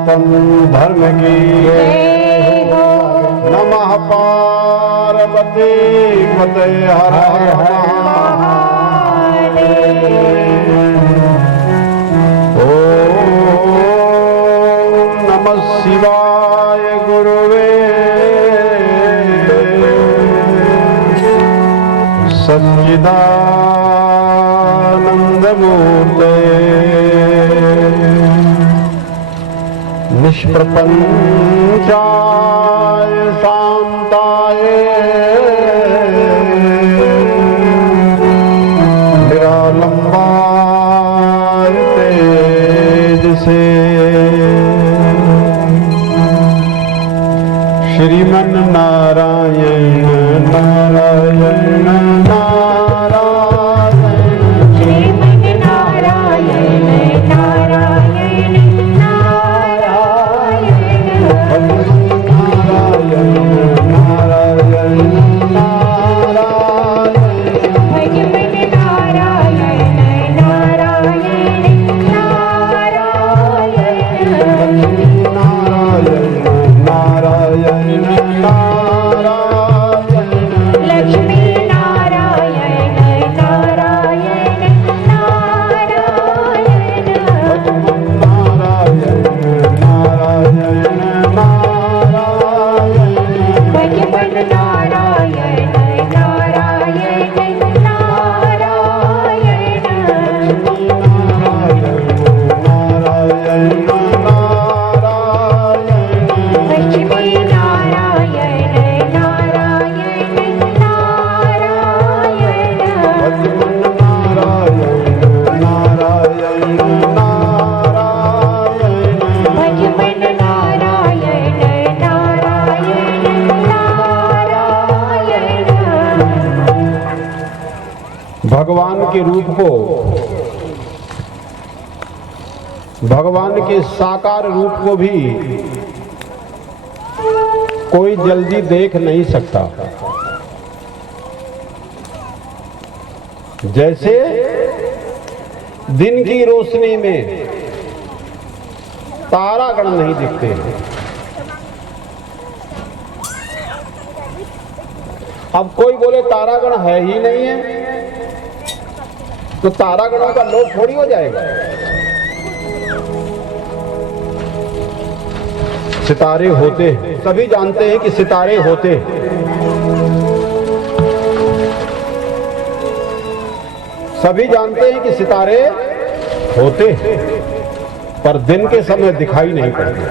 धर्म की नमः पार्वती पते हर हर ओम नमः शिवाय गुरुवे सच्चिदानंदमूर्ते निष्प्रपंचाय शांताय निरालंबाय तेजसे श्रीमन नारायण नारायण भगवान के रूप को, भगवान के साकार रूप को भी कोई जल्दी देख नहीं सकता। जैसे दिन की रोशनी में तारागण नहीं दिखते हैं। अब कोई बोले तारागण है ही नहीं है, तो तारागणों का लोप थोड़ी हो जाएगा। सितारे होते, सभी जानते हैं कि सितारे होते, सभी जानते हैं कि सितारे होते, पर दिन के समय दिखाई नहीं पड़ते।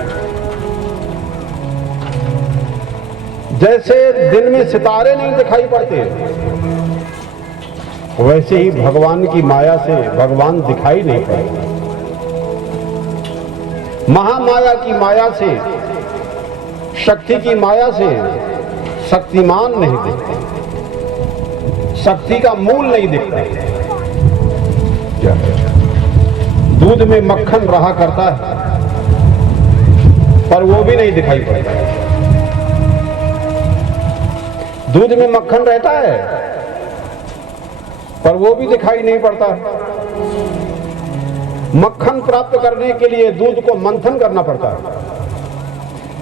जैसे दिन में सितारे नहीं दिखाई पड़ते, वैसे ही भगवान की माया से भगवान दिखाई नहीं पड़ता। महामाया की माया से, शक्ति की माया से शक्तिमान नहीं दिखते, शक्ति का मूल नहीं दिखता। दूध में मक्खन रहा करता है, पर वो भी नहीं दिखाई पड़ता। दूध में मक्खन रहता है, पर वो भी दिखाई नहीं पड़ता। मक्खन प्राप्त करने के लिए दूध को मंथन करना पड़ता है।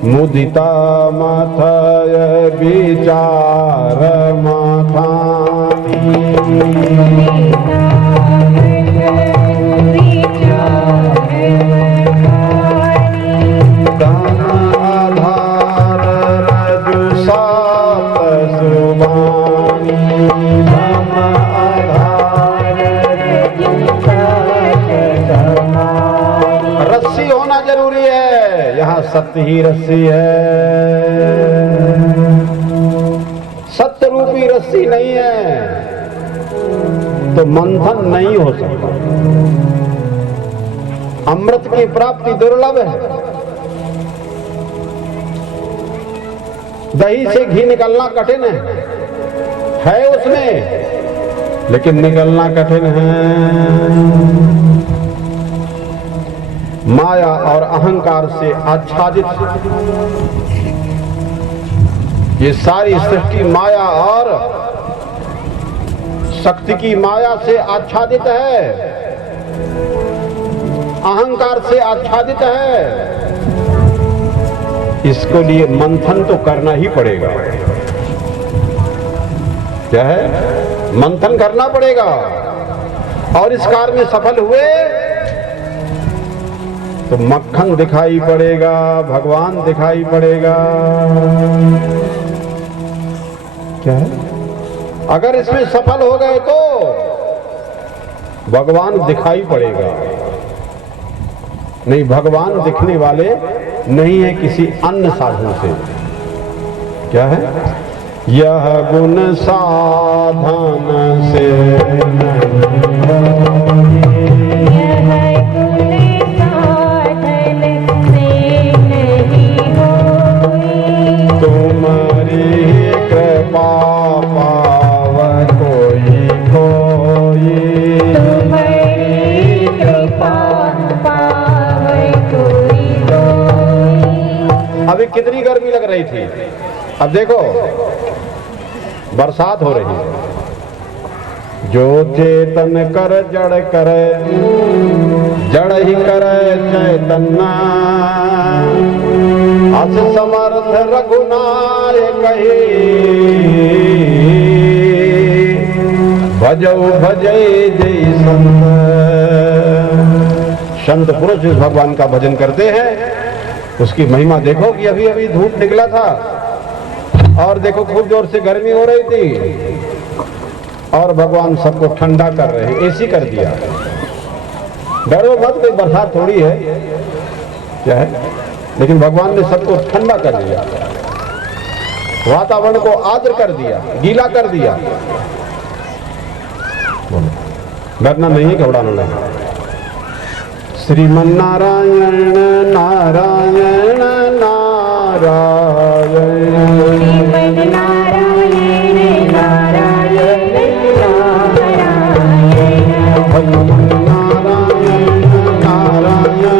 मुदिता माथाय विचार माथानी सत्य ही रस्सी है। सत्य रूपी रस्सी नहीं है तो मंथन नहीं हो सकता। अमृत की प्राप्ति दुर्लभ है। दही से घी निकलना कठिन है उसमें, लेकिन निकलना कठिन है। माया और अहंकार से आच्छादित ये सारी सृष्टि माया और शक्ति की माया से आच्छादित है, अहंकार से आच्छादित है। इसको लिए मंथन तो करना ही पड़ेगा। क्या है? मंथन करना पड़ेगा। और इस कार्य में सफल हुए तो मक्खन दिखाई पड़ेगा, भगवान दिखाई पड़ेगा। क्या है? अगर इसमें सफल हो गए तो भगवान दिखाई पड़ेगा। नहीं, भगवान दिखने वाले नहीं है किसी अन्य साधन से। क्या है? यह गुण साधन से तुम्हारी कृपा पाव कोई कोई, तुम्हारी कृपा पाव कोई कोई। अभी कितनी गर्मी लग रही थी, अब देखो बरसात हो रही है। जो चेतन कर जड़ करे, जड़ ही करे चैतन्य। अस समर्थ रघुनायक कही, भजौ भजय जय संत। संत पुरुष जिस भगवान का भजन करते हैं उसकी महिमा देखो कि अभी अभी धूप निकला था और देखो खूब जोर से गर्मी हो रही थी और भगवान सबको ठंडा कर रहे हैं, एसी कर दिया। डरो मत, कोई बरसात थोड़ी है। क्या है? लेकिन भगवान ने सबको ठंडा कर दिया, वातावरण को आर्द्र कर दिया, गीला कर दिया। डरना नहीं, घबराना नहीं। श्रीमन नारायण नारायण नारायण, श्रीमन नारायण नारायण नारायण, भगवान नारायण नारायण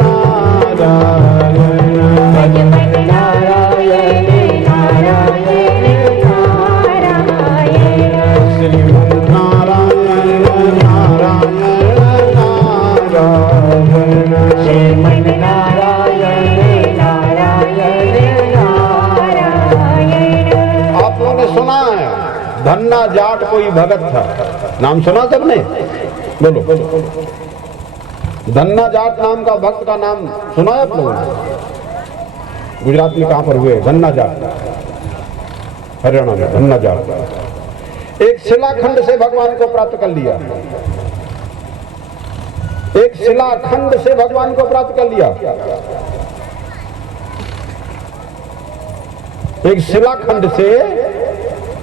नारायण, भगवान नारायण नारायण नारायण, श्रीमन नारायण नारायण नारायण, श्रीमन नारायण नारायण नारायण। आप लोगों ने सुना है धन्ना जाट कोई भगत था, नाम सुना सबने? बोलो। धन्ना जाट नाम का भक्त का नाम सुना है आप लोगों ने? गुजरात में कहां पर हुए? धन्ना जाट, हरियाणा में धन्ना जाट। एक शिलाखंड से भगवान को प्राप्त कर लिया, एक शिलाखंड से भगवान को प्राप्त कर लिया। एक शिलाखंड से,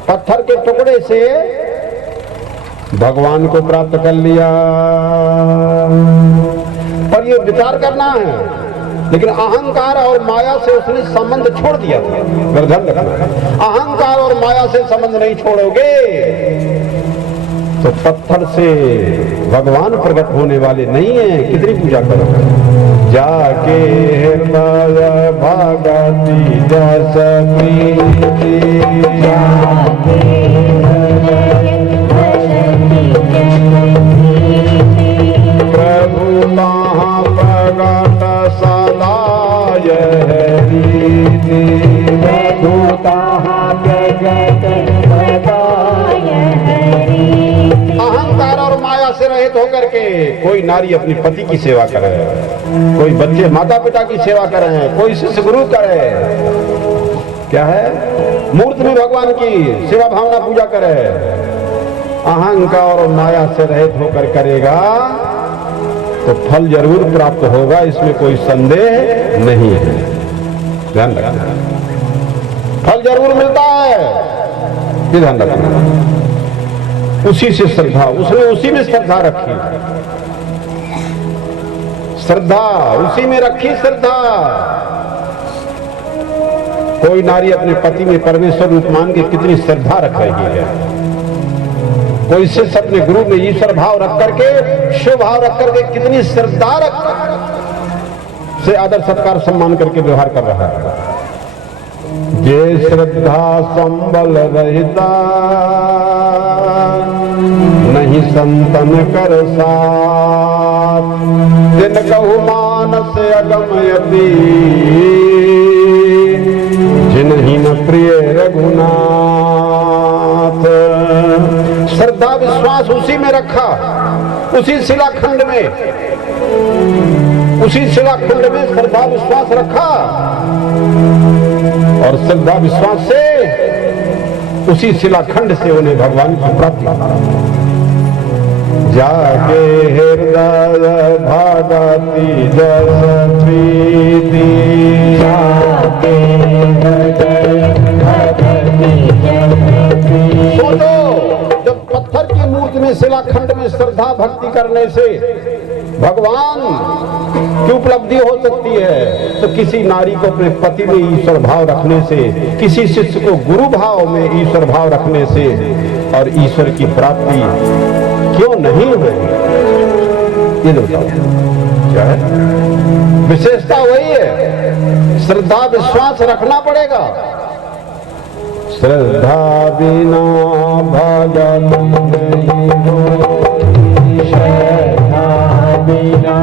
पत्थर के टुकड़े से भगवान को प्राप्त कर लिया। पर ये विचार करना है, लेकिन अहंकार और माया से उसने संबंध छोड़ दिया था। ध्यान रखना, अहंकार और माया से संबंध नहीं छोड़ोगे तो पत्थर से भगवान प्रकट होने वाले नहीं है। कितनी पूजा करो, जाके हृदय भगति जस प्रीति, जाके प्रभु महा प्रगट सदा यह रीति, प्रभु महा प्रगट सदा यह रीति। अहंकार और माया से रहित होकर के कोई नारी अपनी पति की सेवा करे, कोई बच्चे माता पिता की सेवा करे, कोई शिष्य गुरु करे। क्या है? मूर्ति में भगवान की सेवा भावना पूजा करे। अहंकार और माया से रहित होकर करेगा तो फल जरूर प्राप्त होगा, इसमें कोई संदेह नहीं है। ध्यान रखना, फल जरूर मिलता है, ये ध्यान रखना। उसी से श्रद्धा, उसने उसी में श्रद्धा रखी, श्रद्धा उसी में रखी। श्रद्धा कोई नारी अपने पति में परमेश्वर रूप मान के कितनी श्रद्धा रख रही है। कोई शिष्य अपने गुरु में ईश्वर भाव रख करके, शिव भाव रख करके कितनी श्रद्धा रख से आदर सत्कार सम्मान करके व्यवहार कर रहा है। जे श्रद्धा संबल रहता, नहीं संतन कर साथ। दिन कहु मानस अगम यति, विश्वास उसी में रखा, उसी शिलाखंड में, उसी शिलाखंड में श्रद्धा विश्वास रखा और श्रद्धा विश्वास से उसी शिलाखंड से उन्हें भगवान की प्राप्ति हुई। जाके हृदय भगति जस प्रीति, जाके हृदय भगति जस प्रीति। सोचो, जब पत्थर की मूर्ति में शिलाखंड में श्रद्धा भक्ति करने से भगवान की उपलब्धि हो सकती है, तो किसी नारी को अपने पति में ईश्वर भाव रखने से, किसी शिष्य को गुरु भाव में ईश्वर भाव रखने से और ईश्वर की प्राप्ति क्यों नहीं होगी? ये बताओ क्या है? विशेषता वही है, श्रद्धा विश्वास रखना पड़ेगा। श्रद्धा बिना भजन नहीं होई, श्रद्धा बिना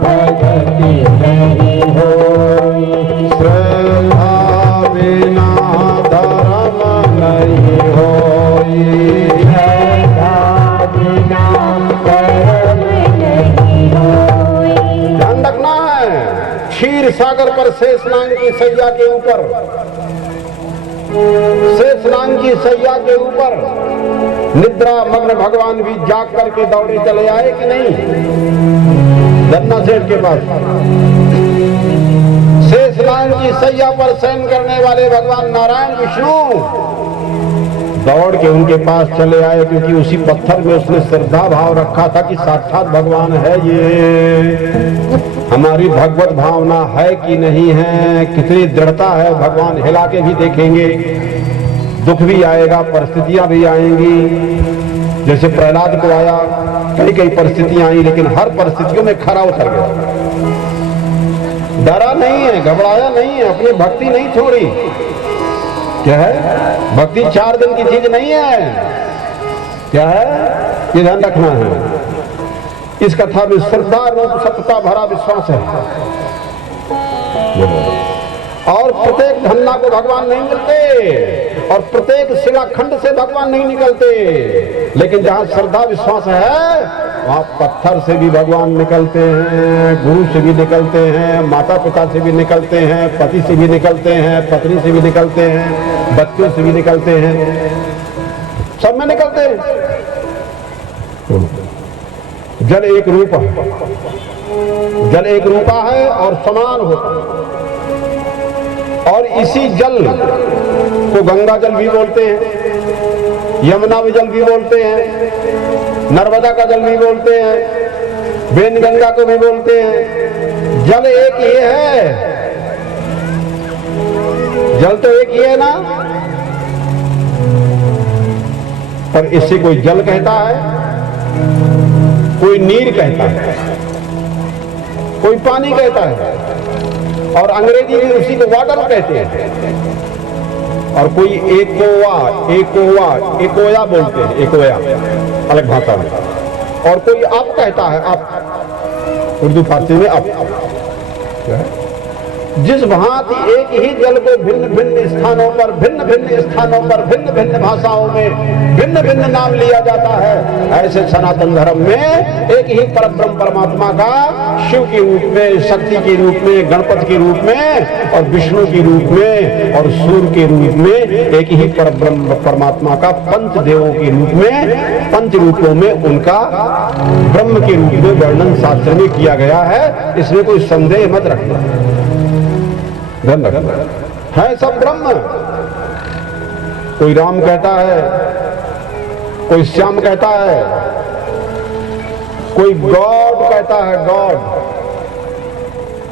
भक्ति नहीं होई, श्रद्धा बिना धर्म नहीं होई, श्रद्धा बिना कर्म नहीं होई। ध्यान रखना है, क्षीर सागर पर शेषनाग की सैया के ऊपर, शेषनाग की सैया के ऊपर निद्रा मग्न भगवान भी जाग करके दौड़े चले आए कि नहीं? धन्ना सेठ के पास शेषनाग की सैया पर शयन करने वाले भगवान नारायण विष्णु दौड़ के उनके पास चले आए, क्योंकि उसी पत्थर में उसने श्रद्धा भाव रखा था कि साक्षात भगवान है ये। हमारी भगवत भावना है कि नहीं है, कितनी दृढ़ता है, भगवान हिला के भी देखेंगे। दुख भी आएगा, परिस्थितियां भी आएंगी, जैसे प्रहलाद को आया, कई कई परिस्थितियां आई, लेकिन हर परिस्थितियों में खरा उतर गया। डरा नहीं है, घबराया नहीं है, अपनी भक्ति नहीं छोड़ी। क्या है? भक्ति 4 दिन की चीज नहीं है। क्या है? ये ध्यान रखना है। इस कथा में श्रद्धा रूप सत्यता भरा विश्वास है। और प्रत्येक धन्ना को भगवान नहीं मिलते और प्रत्येक शिलाखंड से भगवान नहीं निकलते, लेकिन जहां श्रद्धा विश्वास है वहां पत्थर से भी भगवान निकलते हैं, गुरु से भी निकलते हैं, माता पिता से भी निकलते हैं, पति से भी निकलते हैं, पत्नी से भी निकलते हैं, बच्चों से भी निकलते हैं, सब में निकलते हैं। जल एक रूप है, जल एक रूपा है और समान होता है। और इसी जल को गंगा जल भी बोलते हैं, यमुना जल भी बोलते हैं, नर्मदा का जल भी बोलते हैं, वेनगंगा को भी बोलते हैं। जल एक ही है, जल तो एक ही है ना, पर इसे कोई जल कहता है, कोई नीर कहता है, कोई पानी कहता है, और अंग्रेजी में उसी को वाटर कहते हैं, और कोई एकोया बोलते हैं, एकोया अलग भाषा में, और कोई आप कहता है, आप उर्दू फारसी में आप। जिस भांति एक ही जल को भिन्न भिन्न स्थानों पर, भिन्न भिन्न स्थानों पर, भिन्न भिन्न भाषाओं में भिन्न भिन्न नाम लिया जाता है, ऐसे सनातन धर्म में एक ही परब्रह्म परमात्मा का शिव के रूप में, शक्ति के रूप में, गणपति के रूप में और विष्णु के रूप में और सूर्य के रूप में एक ही परब्रह्म परमात्मा का पंच देवों के रूप में, पंच रूपों में उनका ब्रह्म के रूप में वर्णन शास्त्र में किया गया है। इसमें कोई संदेह मत रखना, है सब ब्रह्म। कोई राम कहता है, कोई श्याम कहता है, कोई गॉड कहता है, गॉड।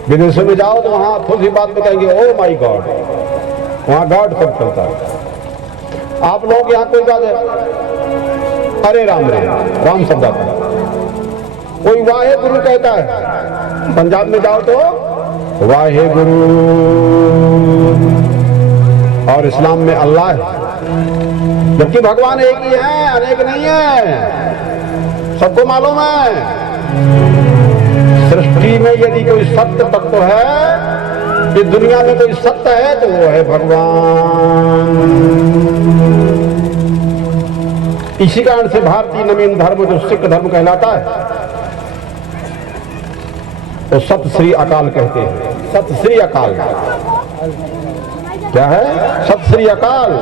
विदेशों में जाओ तो वहां थोड़ी बात में कहेंगे ओ माई गॉड, वहां गॉड सब चलता है। आप लोग यहां कोई बात है, अरे राम राम, राम शब्द आता है। कोई वाहे गुरु कहता है, पंजाब में जाओ तो वाहे गुरु, और इस्लाम में अल्लाह है, जबकि भगवान एक ही है, अनेक नहीं है, सबको मालूम है। सृष्टि में यदि कोई सत्य तत्व है, इस दुनिया में कोई सत्य है तो वो है भगवान। इसी कारण से भारतीय नवीन धर्म जो सिख धर्म कहलाता है तो सत श्री अकाल कहते हैं। सत श्री अकाल क्या है? सत श्री अकाल।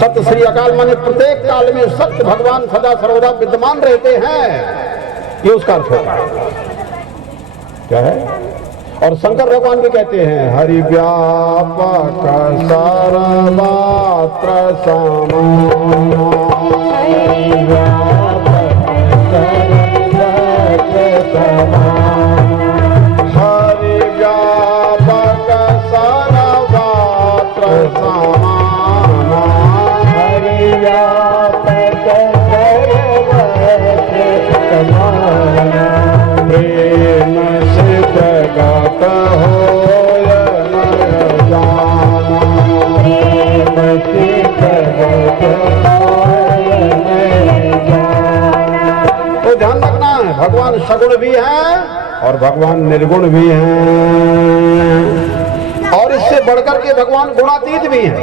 सत श्री अकाल माने प्रत्येक काल में सत्य भगवान सदा सर्वदा विद्यमान रहते हैं, ये उसका अर्थ होता है। क्या है? और शंकर भगवान भी कहते हैं हरि व्यापक सर्वत्र समाना। हरि व्यापक सर्वत्र समाना। हरि व्यापक सर्वत्र समाना। प्रेम से जगत होय नर जाना। प्रेम से जगत होय नर जाना। तो ध्यान रखना है, भगवान सगुण भी हैं और भगवान निर्गुण भी हैं, और इससे बढ़कर के भगवान गुणातीत भी हैं।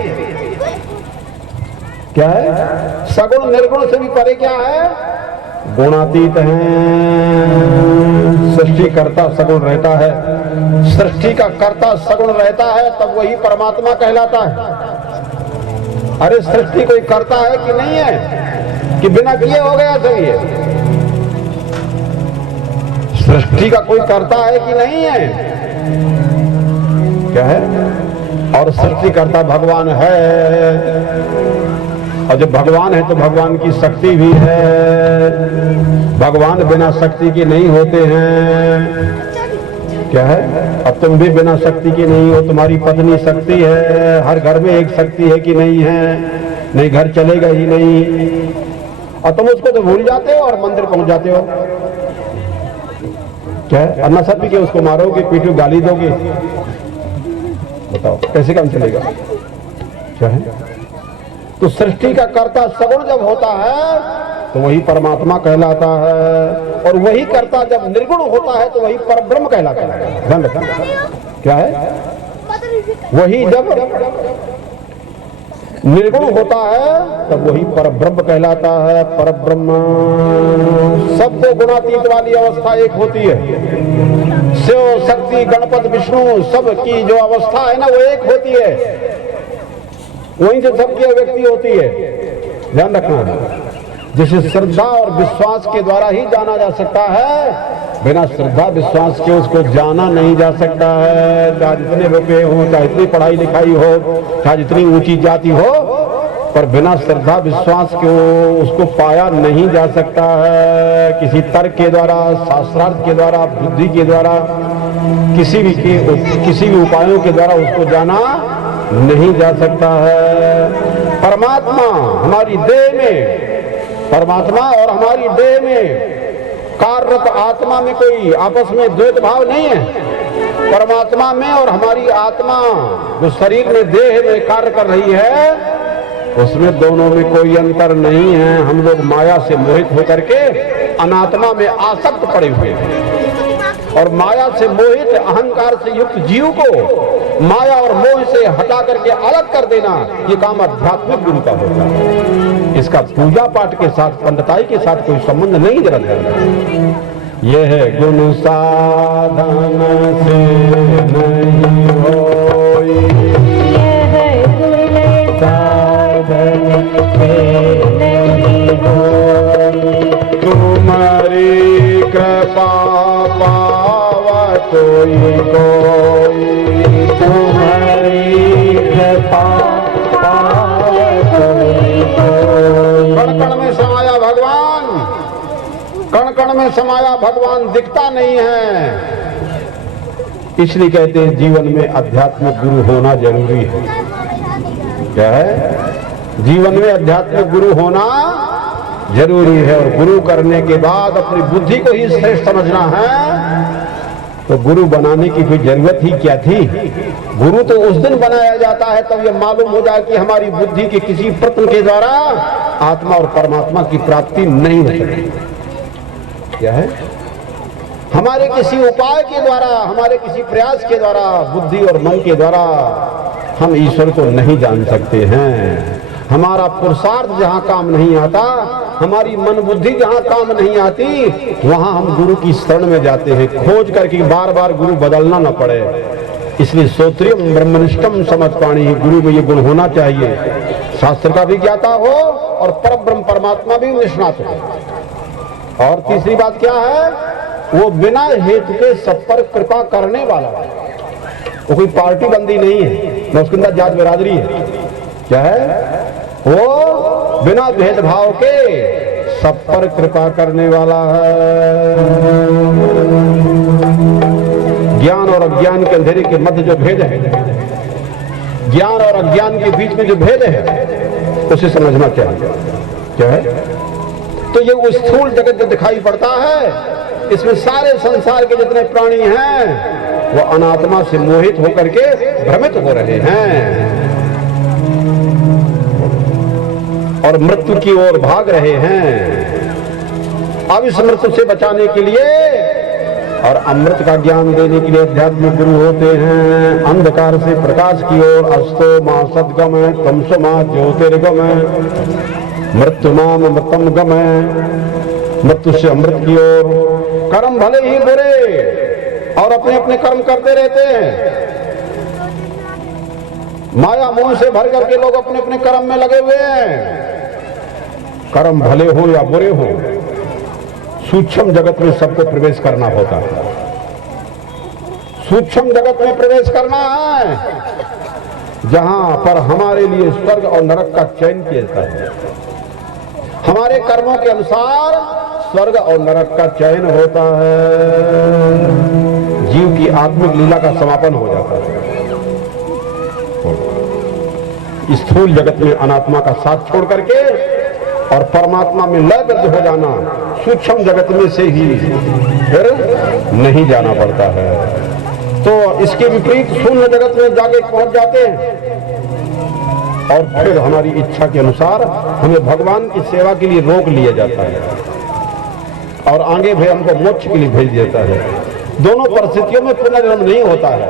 क्या है? सगुण निर्गुण से भी परे क्या है? गुणातीत हैं। सृष्टिकर्ता सगुण रहता है, सृष्टि का कर्ता सगुण रहता है, तब वही परमात्मा कहलाता है। अरे सृष्टि कोई करता है कि नहीं है, कि बिना किए हो गया सब ये? सृष्टि का कोई करता है कि नहीं है? क्या है? और सृष्टिकर्ता भगवान है, और जब भगवान है तो भगवान की शक्ति भी है। भगवान बिना शक्ति के नहीं होते हैं। क्या है? अब तुम भी बिना शक्ति के नहीं हो, तुम्हारी पत्नी शक्ति है, हर घर में एक शक्ति है कि नहीं है? नहीं, घर चलेगा ही नहीं। और तुम उसको तो भूल जाते हो और मंदिर पहुंच जाते हो। क्या है? अन्ना सब भी क्या उसको मारोगे, पीटो, गाली दोगे? बताओ कैसे काम चलेगा? क्या है? तो सृष्टि का कर्ता सगुण जब होता है तो वही परमात्मा कहलाता है, और वही कर्ता जब निर्गुण होता है तो वही परब्रह्म कहलाता है। ध्यान रखना। क्या है? वही जब निर्गुण होता है तब वही परब्रह्म कहलाता है। परब्रह्म सबको गुणातीत वाली अवस्था एक होती है। शिव शक्ति गणपति विष्णु सब की जो अवस्था है ना वो एक होती है, वहीं से सबकी अभिव्यक्ति होती है। ध्यान रखना, जिसे श्रद्धा और विश्वास के द्वारा ही जाना जा सकता है, बिना श्रद्धा विश्वास के उसको जाना नहीं जा सकता है। चाहे जितने रुपए हो, चाहे इतनी पढ़ाई लिखाई हो, चाहे जितनी ऊंची जाति हो, पर बिना श्रद्धा विश्वास के उसको पाया नहीं जा सकता है। किसी तर्क के द्वारा, शास्त्रार्थ के द्वारा, बुद्धि के द्वारा, किसी भी उपायों के द्वारा उसको जाना नहीं जा सकता है। परमात्मा हमारी देह में, परमात्मा और हमारी देह में कार्यरत आत्मा में कोई आपस में द्वैत भाव नहीं है। परमात्मा में और हमारी आत्मा जो शरीर में, देह में कार्य कर रही है, उसमें दोनों में कोई अंतर नहीं है। हम लोग माया से मोहित होकर के अनात्मा में आसक्त पड़े हुए हैं, और माया से मोहित अहंकार से युक्त जीव को माया और मोह से हटा करके अलग कर देना, ये काम आध्यात्मिक गुरु का होता है। इसका पूजा पाठ के साथ, पंडिताई के साथ कोई संबंध नहीं। जरा यह है गुण साधन से नहीं होई, यह गुण साधन से नहीं होई। तुम्हारी कृपा कोई कोई, तुम्हारी कृपा कोई कोई। कण कण में समाया भगवान, कण कण में समाया भगवान दिखता नहीं है। इसलिए कहते हैं जीवन में आध्यात्मिक गुरु होना जरूरी है। क्या है? जीवन में आध्यात्मिक गुरु होना जरूरी है, और गुरु करने के बाद अपनी बुद्धि को ही श्रेष्ठ समझना है। तो गुरु बनाने की कोई जरूरत ही क्या थी? गुरु तो उस दिन बनाया जाता है तब यह मालूम हो जाए कि हमारी बुद्धि के किसी प्रयत्न के द्वारा आत्मा और परमात्मा की प्राप्ति नहीं हो सकती। क्या है? हमारे किसी उपाय के द्वारा, हमारे किसी प्रयास के द्वारा, बुद्धि और मन के द्वारा हम ईश्वर को नहीं जान सकते हैं। हमारा पुरुषार्थ जहां काम नहीं आता, हमारी मन बुद्धि जहां काम नहीं आती, वहां हम गुरु की शरण में जाते हैं, खोज करके बार बार गुरु बदलना न पड़े। इसलिए श्रोत्रियम ब्रह्मनिष्ठम समत्पाणी, गुरु में ये गुण होना चाहिए, शास्त्र का भी ज्ञाता हो और परब्रह्म परमात्मा भी निष्णात हो। और तीसरी बात क्या है, वो बिना हेतु के सब पर कृपा करने वाला है। वो कोई पार्टी बंदी नहीं है, न उसके अंदर जात बिरादरी है। क्या है? वो बिना भेदभाव के सब पर कृपा करने वाला है। ज्ञान और अज्ञान के अंधेरे के मध्य जो भेद है, ज्ञान और अज्ञान के बीच में जो भेद है, उसे समझना चाहिए। क्या है? तो ये वो स्थूल जगत जो दिखाई पड़ता है, इसमें सारे संसार के जितने प्राणी हैं वो अनात्मा से मोहित होकर के भ्रमित हो रहे हैं और मृत्यु की ओर भाग रहे हैं। अब इस मृत्यु से बचाने के लिए और अमृत का ज्ञान देने के लिए अध्यात्मिक गुरु होते हैं। अंधकार से प्रकाश की ओर, अस्तो मां सद्गमय तमसो मां ज्योतिर्गमय मृत्यु माम अमृतम गमय, मृत्यु से अमृत की ओर। कर्म भले ही बुरे और अपने अपने कर्म करते रहते हैं, माया मोह से भर करके लोग अपने अपने कर्म में लगे हुए हैं। कर्म भले हो या बुरे हो, सूक्ष्म जगत में सबको प्रवेश करना होता है। सूक्ष्म जगत में प्रवेश करना है, जहां पर हमारे लिए स्वर्ग और नरक का चयन किया जाता है। हमारे कर्मों के अनुसार स्वर्ग और नरक का चयन होता है। जीव की आत्मिक लीला का समापन हो जाता है। स्थूल जगत में अनात्मा का साथ छोड़ करके और परमात्मा में लयबद्ध हो जाना, सूक्ष्म जगत में से ही फिर नहीं जाना पड़ता है। तो इसके विपरीत शून्य जगत में जाके पहुंच जाते हैं और फिर हमारी इच्छा के अनुसार हमें भगवान की सेवा के लिए रोक लिया जाता है और आगे भी हमको मोक्ष के लिए भेज देता है। दोनों परिस्थितियों में पुनर्जन्म नहीं होता है।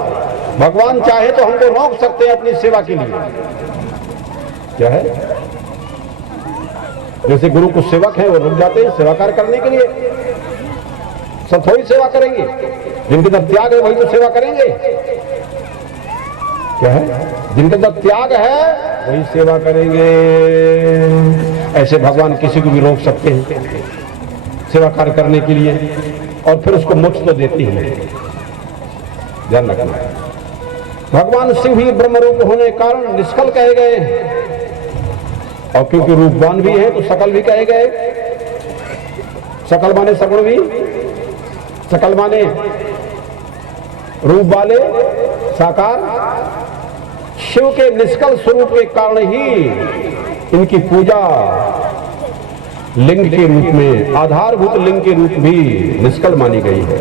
भगवान चाहे तो हमको रोक सकते हैं अपनी सेवा के लिए। क्या है? जैसे गुरु कुछ सेवक हैं, वो रुक जाते हैं सेवा कार्य करने के लिए। सब थोड़ी सेवा करेंगे, जिनके अंदर त्याग है वही तो सेवा करेंगे। क्या है? जिनके अंदर त्याग है वही सेवा करेंगे। ऐसे भगवान किसी को भी रोक सकते हैं सेवा कार्य करने के लिए, और फिर उसको मोक्ष तो देती है। ध्यान रखना, भगवान शिव ही ब्रह्म रूप होने के कारण निष्कल कहे गए, और क्योंकि रूपवान भी है तो सकल भी कहे गए। सकल माने सगुण भी, सकल माने रूप वाले, साकार। शिव के निष्कल स्वरूप के कारण ही इनकी पूजा लिंग के रूप में, आधारभूत लिंग के रूप भी निष्कल मानी गई है।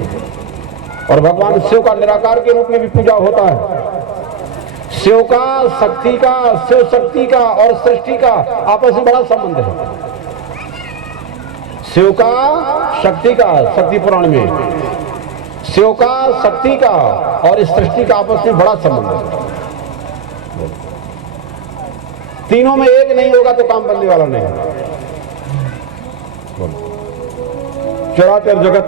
और भगवान शिव का निराकार के रूप में भी पूजा होता है। शिव का, शक्ति का, शिव शक्ति का और सृष्टि का आपस में बड़ा संबंध है। शिव का, शक्ति का, शक्ति पुराण में शिव का, शक्ति का और इस सृष्टि का आपस में बड़ा संबंध है। तीनों में एक नहीं होगा तो काम बनने वाला नहीं है। चराचर जगत,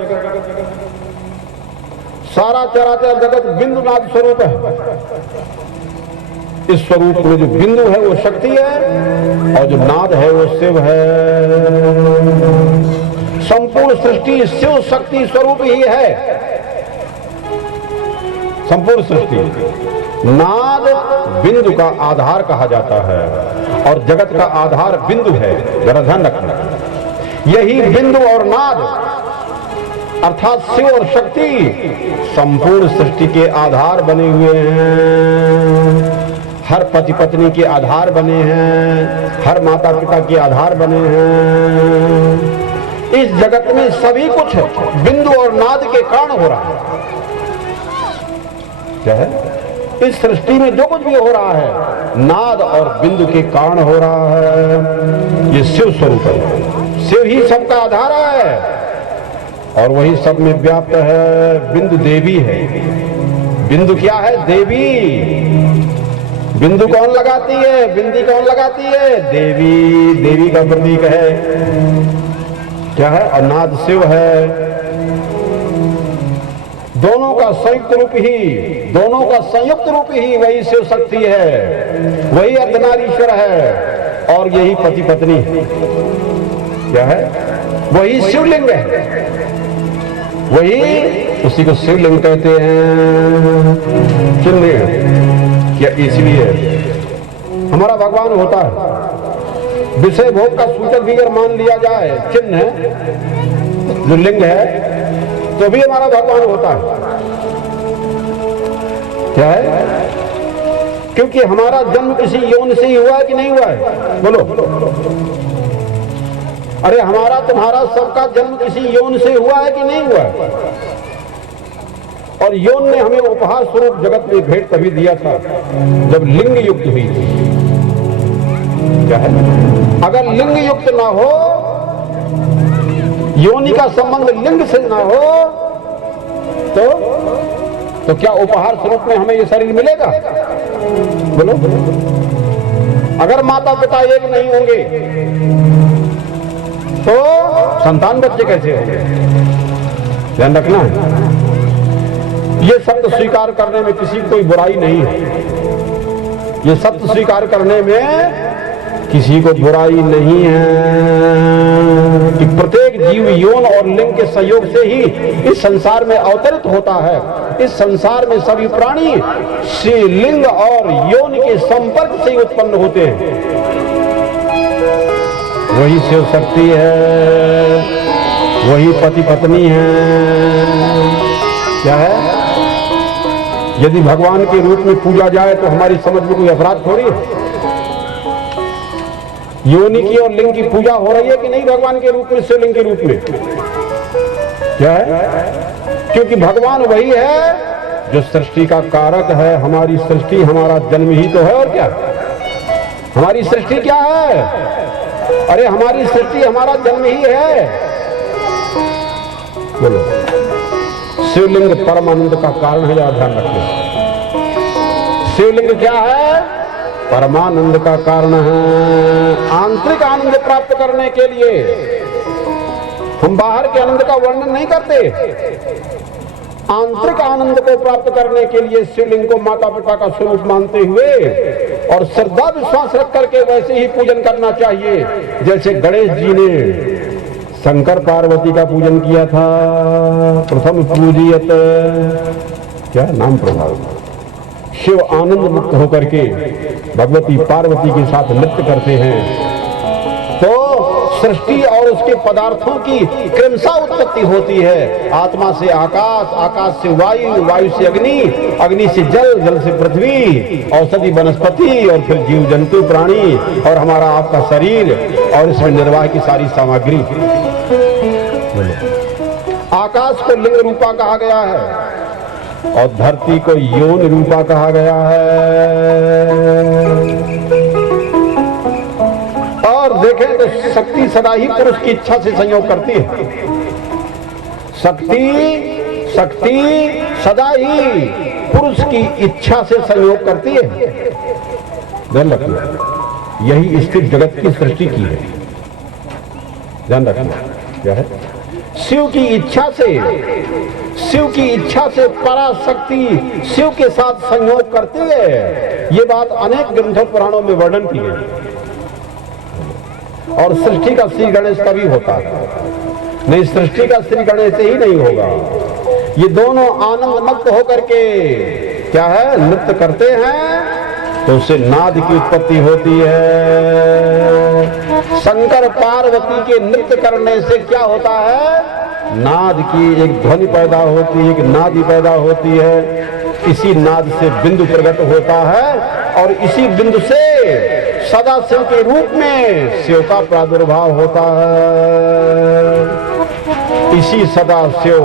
सारा चराचर जगत बिंदु नाद स्वरूप है। इस स्वरूप में जो बिंदु है वो शक्ति है और जो नाद है वो शिव है। संपूर्ण सृष्टि शिव शक्ति स्वरूप ही है। संपूर्ण सृष्टि नाद बिंदु का आधार कहा जाता है और जगत का आधार बिंदु है। जरा ध्यान रखना, यही बिंदु और नाद अर्थात शिव और शक्ति संपूर्ण सृष्टि के आधार बने हुए हैं। हर पति पत्नी के आधार बने हैं, हर माता पिता के आधार बने हैं। इस जगत में सभी कुछ बिंदु और नाद के कारण हो रहा है। क्या है? इस सृष्टि में जो कुछ भी हो रहा है नाद और बिंदु के कारण हो रहा है। ये शिव स्वरूप है। शिव ही सबका आधार है और वही सब में व्याप्त है। बिंदु देवी है। बिंदु क्या है? देवी। बिंदु कौन लगाती है, बिंदी कौन लगाती है? देवी, देवी का प्रतीक है। क्या है? और नाद शिव है। दोनों का संयुक्त रूप ही, दोनों का संयुक्त रूप ही वही शिव शक्ति है, वही अर्धनारीश्वर है, और यही पति पत्नी है। क्या है? वही शिवलिंग है, वही उसी को शिवलिंग कहते हैं। चिन्ह क्या? इसलिए हमारा भगवान होता है। विषय भोग का सूचक भी अगर मान लिया जाए, चिन्ह है, जो लिंग है, तो भी हमारा भगवान होता है। क्या है? क्योंकि हमारा जन्म किसी यौन से ही हुआ है कि नहीं हुआ है? बोलो। अरे हमारा तुम्हारा सबका जन्म किसी यौन से हुआ है कि नहीं हुआ है? और यौन ने हमें उपहार स्वरूप जगत में भेंट तभी दिया था जब लिंग युक्त हुई थी। क्या है? अगर लिंग युक्त ना हो, योनि का संबंध लिंग से ना हो, तो क्या उपहार स्वरूप में हमें ये शरीर मिलेगा? बोलो। अगर माता पिता एक नहीं होंगे तो संतान बच्चे कैसे होंगे? ध्यान रखना है। ये सत्य स्वीकार करने में किसी की कोई बुराई नहीं है। ये सत्य स्वीकार करने में किसी को बुराई नहीं है कि प्रत्येक जीव यौन और लिंग के सहयोग से ही इस संसार में अवतरित होता है। इस संसार में सभी प्राणी लिंग और यौन के संपर्क से ही उत्पन्न होते हैं। वही शिव शक्ति है, वही पति पत्नी है। क्या है? यदि भगवान के रूप में पूजा जाए तो हमारी समझ में कोई अपराध थोड़ी है। योनि की और लिंग की पूजा हो रही है कि नहीं भगवान के रूप में, शिवलिंग के रूप में? क्या है? क्योंकि भगवान वही है जो सृष्टि का कारक है। हमारी सृष्टि हमारा जन्म ही तो है, और क्या? हमारी सृष्टि क्या है? अरे हमारी सृष्टि हमारा जन्म ही है। बोलो। शिवलिंग परमानंद का कारण है, यह ध्यान रखें। शिवलिंग क्या है? परमानंद का कारण है। आंतरिक आनंद प्राप्त करने के लिए हम बाहर के आनंद का वर्णन नहीं करते। आंतरिक आनंद को प्राप्त करने के लिए शिवलिंग को माता पिता का स्वरूप मानते हुए और श्रद्धा विश्वास रख करके वैसे ही पूजन करना चाहिए जैसे गणेश जी ने शंकर पार्वती का पूजन किया था। प्रथम पूजियत, क्या नाम प्रभाव, शिव आनंद मुक्त होकर के भगवती पार्वती के साथ नृत्य करते हैं तो सृष्टि और उसके पदार्थों की क्रमशः उत्पत्ति होती है। आत्मा से आकाश, आकाश से वायु, वायु से अग्नि, अग्नि से जल, जल से पृथ्वी, औषधि वनस्पति, और फिर जीव जंतु प्राणी, और हमारा आपका शरीर, और इसमें निर्वाह की सारी सामग्री। आकाश को लिंग रूपा कहा गया है और धरती को यौन रूपा कहा गया है। और देखें तो शक्ति सदा ही पुरुष की इच्छा से संयोग करती है। शक्ति सदा ही पुरुष की इच्छा से संयोग करती है। ध्यान रखना, यही स्थिर जगत की सृष्टि की है। ध्यान रखना, क्या है? शिव की इच्छा से पराशक्ति शिव के साथ संयोग करती है। ये बात अनेक ग्रंथों पुराणों में वर्णन की गई। और सृष्टि का श्री गणेश तभी होता है, नहीं सृष्टि का श्री गणेश ही नहीं होगा। ये दोनों आनंद मग्न होकर के क्या है नृत्य करते हैं तो उससे नाद की उत्पत्ति होती है। शंकर पार्वती के नृत्य करने से क्या होता है? नाद की एक ध्वनि पैदा होती है, एक नादी पैदा होती है। इसी नाद से बिंदु प्रकट होता है और इसी बिंदु से सदाशिव के रूप में शिव का प्रादुर्भाव होता है। इसी सदाशिव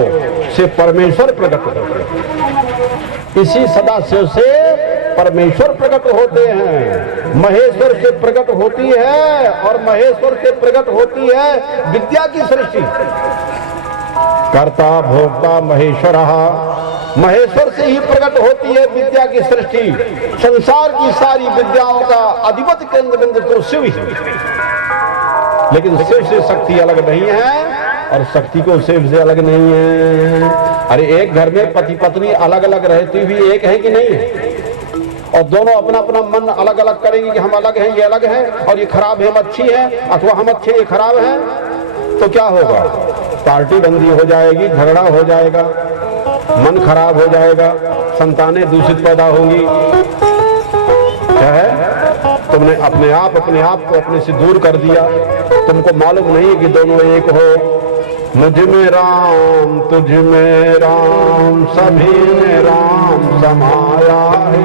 से परमेश्वर प्रकट होते हैं। इसी सदाशिव से परमेश्वर प्रकट होते हैं। महेश्वर से प्रकट होती है और महेश्वर से प्रकट होती है विद्या की सृष्टि। कर्ता भोक्ता महेश्वरः महेश्वर से ही प्रकट होती है विद्या की सृष्टि। संसार की सारी विद्याओं का अधिपति केंद्र बिंदु तो शिव ही है, लेकिन शिव से शक्ति अलग नहीं है और शक्ति को शिव से अलग नहीं है। अरे एक घर में पति पत्नी अलग अलग रहती भी एक है कि नहीं है, और दोनों अपना अपना मन अलग अलग करेंगे कि हम अलग हैं, ये अलग है, और ये खराब है, हम अच्छी है, अथवा हम अच्छे ये खराब है, तो क्या होगा? पार्टी बंदी हो जाएगी, झगड़ा हो जाएगा, मन खराब हो जाएगा, संतानें दूषित पैदा होंगी। क्या है? तुमने अपने आप को अपने से दूर कर दिया, तुमको मालूम नहीं कि दोनों एक हो। मुझ में राम तुझ में राम सभी में राम समाया है,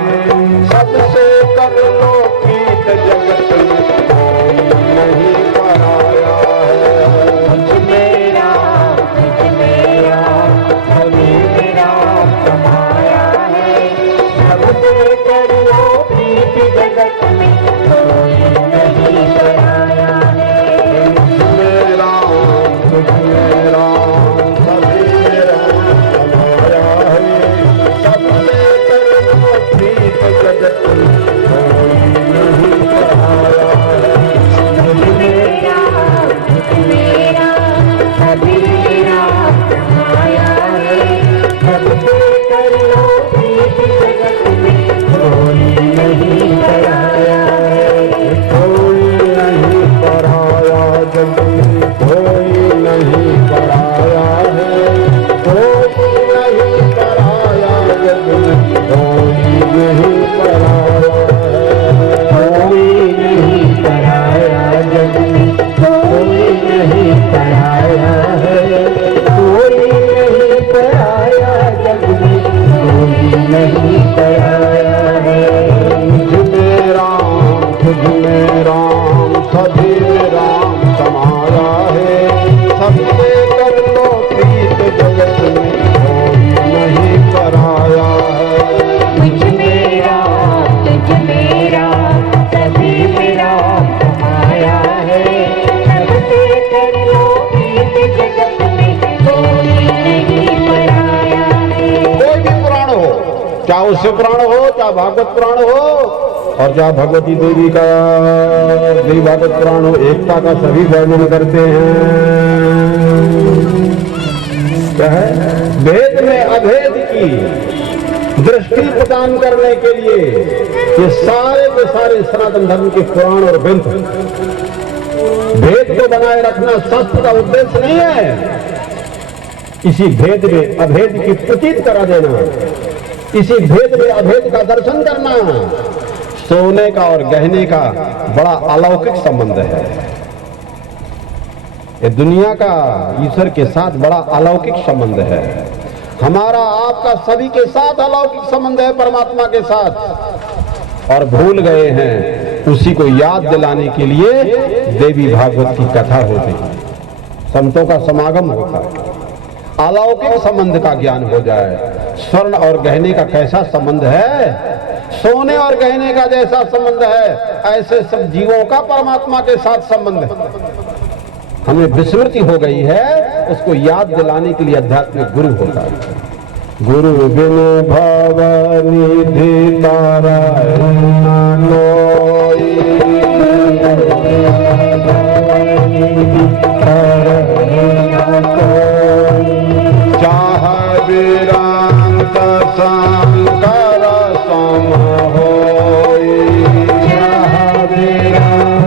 सबसे कर लो प्रीत जगत में कोई नहीं पराया है। मुझ में राम तुझ में राम सभी में राम समाया है, सबसे कर लो प्रीत जगत में कोई नहीं पराया है। मुझ में राम तुझ में राम सभी में राम समाया है, सबसे कर लो प्रीत जगत में कोई नहीं पराया है। मुझ में राम तुझ में राम सभी में राम समाया है, सबसे कर लो प्रीत जगत में कोई नहीं पराया है। कोई नहीं पराया जग में, कोई नहीं पराया है, कोई नहीं पराया जग में, कोई नहीं पराया है। कोई नहीं पराया जग में, कोई नहीं पराया है, कोई नहीं पराया जग में, कोई नहीं पराया है। मुझ में राम तुझ में राम सभी में राम समाया है, सबसे कर लो प्रीत जगत में कोई नहीं पराया है। मुझ में राम तुझ में राम सभी में राम समाया है, सबसे कर लो प्रीत जगत में कोई नहीं पराया है। कोई भी पुराण हो, चाहे शिव पुराण हो, चाहे भागवत पुराण हो, और चाहे भगवती देवी का देवी भागवत पुराण हो, एकता का सभी वर्णन करते हैं। क्या है? भेद में अभेद की दृष्टि प्रदान करने के लिए ये सारे के सारे सनातन धर्म के पुराण और ग्रंथ। भेद को बनाए रखना शास्त्र का उद्देश्य नहीं है, इसी भेद में अभेद की प्रतीत करा देना, इसी भेद में अभेद का दर्शन करना। सोने का और गहने का बड़ा अलौकिक संबंध है। ये दुनिया का ईश्वर के साथ बड़ा अलौकिक संबंध है। हमारा आपका सभी के साथ अलौकिक संबंध है परमात्मा के साथ, और भूल गए हैं। उसी को याद दिलाने के लिए देवी भागवत की कथा होती है, संतों का समागम होता है, अलौकिक संबंध का ज्ञान हो जाए। स्वर्ण और गहने का कैसा संबंध है, सोने और गहने का जैसा संबंध है, ऐसे सब जीवों का परमात्मा के साथ संबंध है। हमें विस्मृति हो गई है, उसको याद दिलाने के लिए आध्यात्मिक गुरु होता है। गुरु बिन भवनिधि नारायण लोई, चाह विरांत शंकर सम होई, चाह विरांत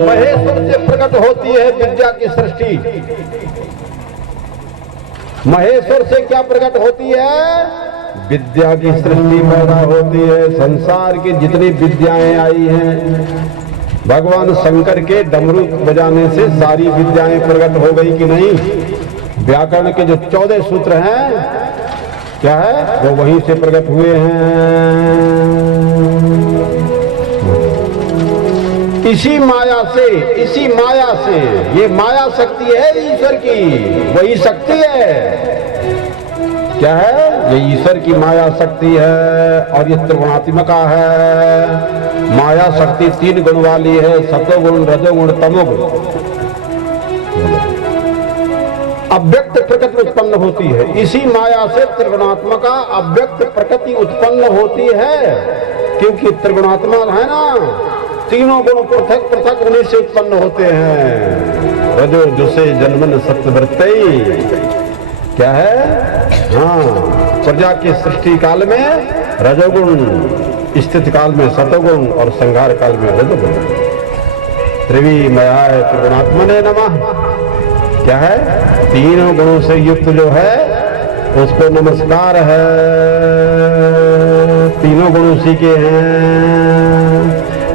महेश्वर से प्रकट होती है विद्या की सृष्टि। महेश्वर से क्या प्रकट होती है? विद्या की सृष्टि पैदा होती है। संसार की जितनी विद्याएं आई हैं, भगवान शंकर के डमरू बजाने से सारी विद्याएं प्रकट हो गई कि नहीं? व्याकरण के जो 14 सूत्र हैं, क्या है, वो वहीं से प्रकट हुए हैं। इसी माया से ये माया शक्ति है ईश्वर की, वही शक्ति है। क्या है? ये ईश्वर की माया शक्ति है, और ये त्रिगुणात्मिका है। माया शक्ति 3 गुण वाली है, सतोगुण, रजोगुण, तमोगुण। अव्यक्त प्रकृति उत्पन्न होती है। इसी माया से त्रिगुणात्मका अव्यक्त प्रकृति उत्पन्न होती है, क्योंकि त्रिगुणात्मा है ना, तीनों गुण पृथक पृथक उन्हीं से उत्पन्न होते हैं। रजो जुसे जन्मन सत्यवृत्ति क्या है? हाँ, प्रजा की सृष्टि काल में रजोगुण, स्थिति काल में सतोगुण और संहार काल में रजोगुण। त्रिविमयाय त्रिगुणात्मने नमः क्या है? तीनों गुणों से युक्त जो है उसको नमस्कार है। तीनों गुण उसी के हैं,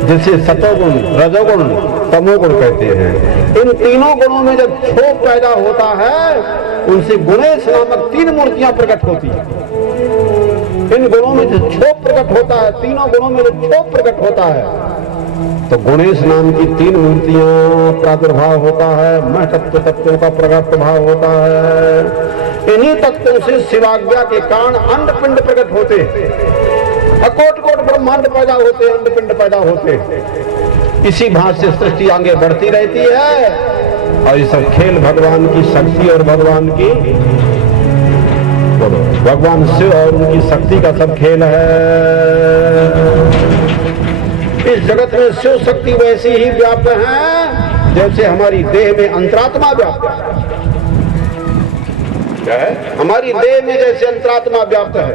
जिसे सतोगुण, रजोगुण, तमोगुण कहते हैं। इन तीनों गुणों में जब क्षोभ पैदा होता है, उनसे गुणेश नामक तीन मूर्तियां प्रकट होती हैं। इन गुणों में जो क्षोभ प्रकट होता है, तीनों गुणों में जो क्षोभ प्रकट होता है, तो गुणेश नाम की तीन मूर्तियां प्रादुर्भाव होता है। मह तत्वों का प्रभाव होता है। इन्हीं तत्वों से शिवाज्ञा के कारण अंड पिंड प्रकट होते हैं, अकोट कोट ब्रह्मांड पैदा होते हैं, अंड पिंड पैदा होते हैं। इसी भांति से सृष्टि आगे बढ़ती रहती है, और ये सब खेल भगवान की शक्ति और भगवान की, भगवान शिव और उनकी शक्ति का सब खेल है। इस जगत में शिव शक्ति वैसी ही व्याप्त है जैसे हमारी देह में अंतरात्मा व्याप्त है। क्या है? हमारी देह में जैसे अंतरात्मा व्याप्त है।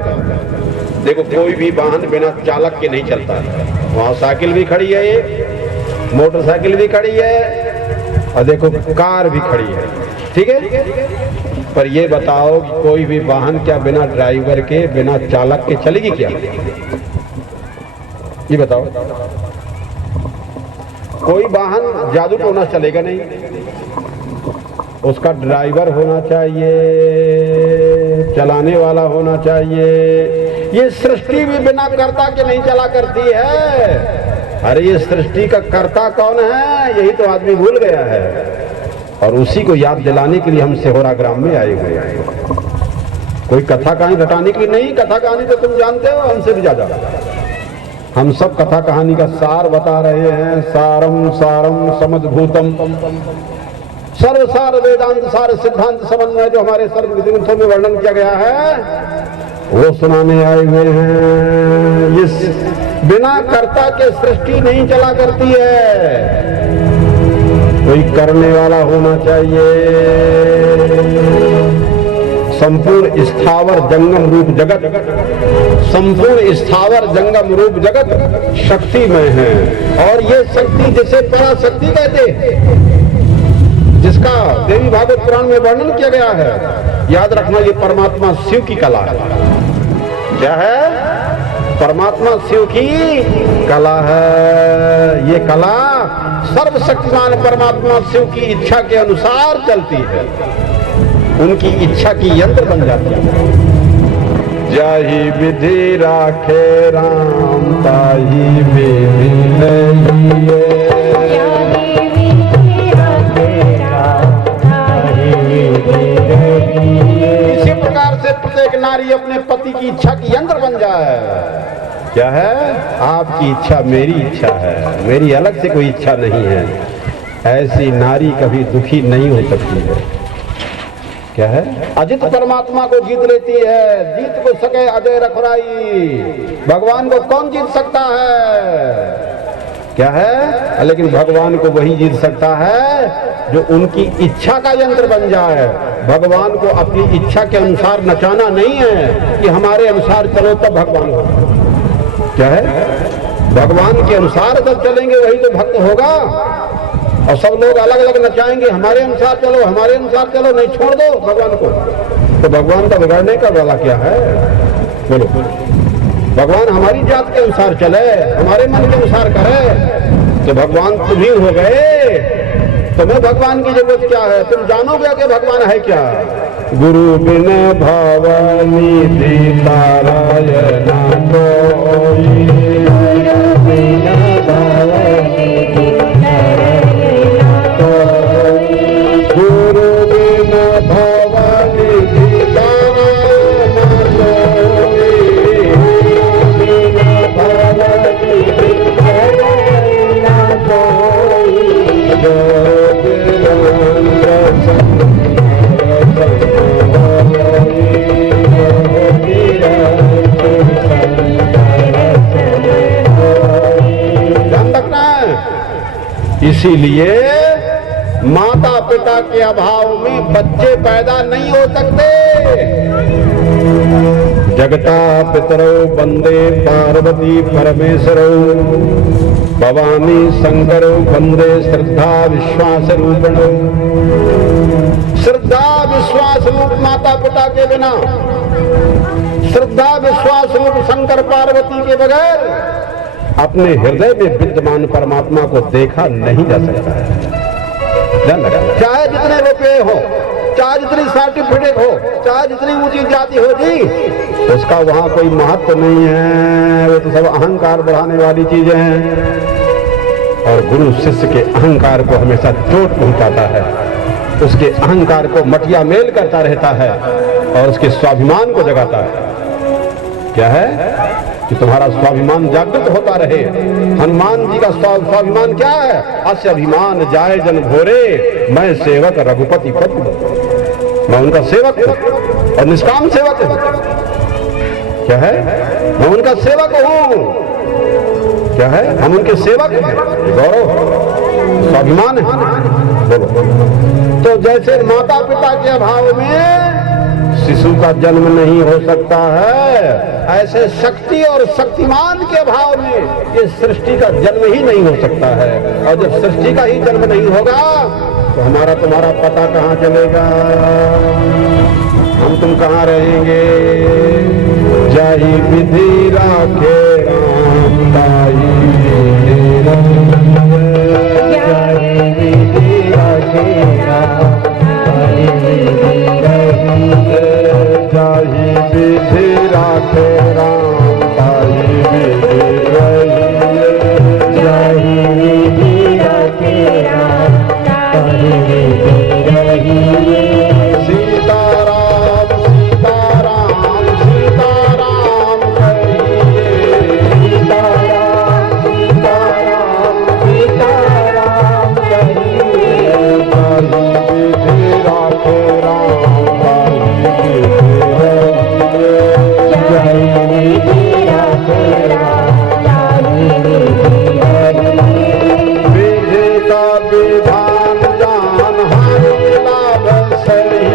देखो, कोई भी वाहन बिना चालक के नहीं चलता है। वहां साइकिल भी खड़ी है, एक मोटरसाइकिल भी खड़ी है, और देखो कार भी खड़ी है, ठीक है। पर ये बताओ कि कोई भी वाहन क्या बिना ड्राइवर के, बिना चालक के चलेगी क्या? ये बताओ। कोई वाहन जादू टोना चलेगा नहीं, उसका ड्राइवर होना चाहिए, चलाने वाला होना चाहिए। ये सृष्टि भी बिना कर्ता के नहीं चला करती है। अरे ये सृष्टि का कर्ता कौन है, यही तो आदमी भूल गया है, और उसी को याद दिलाने के लिए हम सेहोरा ग्राम में आए हुए हैं। कोई कथा कहानी रटाने की नहीं, कथा कहानी तो तुम जानते हो हमसे भी ज्यादा। हम सब कथा कहानी का सार बता रहे हैं। सारम सारम समद्भूतम, सर्व सार वेदांत सार सिद्धांत समन्वय जो हमारे सर्व ग्रंथों में वर्णन किया गया है, वो सुनाने आए हुए हैं। इस बिना कर्ता के सृष्टि नहीं चला करती है, कोई करने वाला होना चाहिए। संपूर्ण स्थावर जंगम रूप जगत, संपूर्ण स्थावर जंगम रूप जगत शक्ति में है, और ये शक्ति जिसे पराशक्ति कहते हैं, जिसका देवी भागवत पुराण में वर्णन किया गया है। याद रखना, ये परमात्मा शिव की कला है। क्या है? परमात्मा शिव की कला है। ये कला सर्वशक्तिमान परमात्मा शिव की इच्छा के अनुसार चलती है, उनकी इच्छा की यंत्र बन जाती है। जाहि विधि राखे राम ताहि विधि लइए। इसी प्रकार से प्रत्येक नारी अपने पति की इच्छा की यंत्र बन जाए। क्या है? आपकी इच्छा मेरी इच्छा है, मेरी अलग से कोई इच्छा नहीं है। ऐसी नारी कभी दुखी नहीं हो सकती है। क्या है? अजित परमात्मा को जीत लेती है। जीत को सके अजय रखुराई। भगवान को कौन जीत सकता है? क्या है? लेकिन भगवान को वही जीत सकता है जो उनकी इच्छा का यंत्र बन जाए। भगवान को अपनी इच्छा के अनुसार नचाना नहीं है कि हमारे अनुसार चलो तब भगवान होगा। क्या है? भगवान के अनुसार जब चलेंगे वही तो भक्त होगा। और सब लोग अलग अलग नचाएंगे, हमारे अनुसार चलो, हमारे अनुसार चलो, नहीं छोड़ दो भगवान को, तो भगवान का बिगाड़ने का वाला क्या है? बोलो। भगवान हमारी जात के अनुसार चले, हमारे मन के अनुसार करे, तो भगवान तुम ही हो गए। तुम्हें भगवान की जरूरत क्या है? तुम जानोगे कि भगवान है क्या? गुरु बिन भवानी सीतारायण कोई, गुरु बिन भवानी गुरु बिन भवानी सीतारायण कोई, बिन भवानी सीतारायण कोई। इसीलिए माता पिता के अभाव में बच्चे पैदा नहीं हो सकते। जगता पितरौ वंदे पार्वती परमेश्वरौ भवानी शंकरौ वंदे श्रद्धा विश्वास रूपिणौ। श्रद्धा विश्वास रूप माता पिता के बिना, श्रद्धा विश्वास रूप शंकर पार्वती के बगैर अपने हृदय में विद्यमान परमात्मा को देखा नहीं जा सकता है। चाहे जितने रुपए हो, चाहे जितनी सर्टिफिकेट हो, चाहे जितनी ऊंची जाति हो जी, उसका वहां कोई महत्व नहीं है। वो तो सब अहंकार बढ़ाने वाली चीजें हैं। और गुरु शिष्य के अहंकार को हमेशा चोट पहुंचाता है, उसके अहंकार को मटिया मेल करता रहता है और उसके स्वाभिमान को जगाता है। क्या है कि तुम्हारा स्वाभिमान जागृत होता रहे। हनुमान जी का स्वाभिमान क्या है? अस्य अभिमान जाए जन भोरे, मैं सेवक रघुपति पति, मैं उनका सेवक हूं और निष्काम सेवक हूं। क्या है? मैं उनका सेवक हूं। क्या है? हम उनके सेवक हैं। गौरव, स्वाभिमान है। बोलो। तो जैसे माता पिता के अभाव में शिशु का जन्म नहीं हो सकता है, ऐसे शक्ति और शक्तिमान के अभाव में ये सृष्टि का जन्म ही नहीं हो सकता है। और जब सृष्टि का ही जन्म नहीं होगा तो हमारा तुम्हारा पता कहां चलेगा? हम तुम कहां रहेंगे? जाहि विधि राखे राम ताई, जाहि विधि राखे राम जाहि विधि राखे राम ताहि विधि रहिए, जाहि विधि राखे राम ताहि विधि रहिए। सीताराम सीताराम सीताराम कहिए, सीताराम सीताराम सीताराम कहिए। जाहि विधि राखे राम ताहि विधि रहिए, जाहि विधि राखे राम ताहि विधि रहिए। विधि का विधान जान हानि लाभ सही,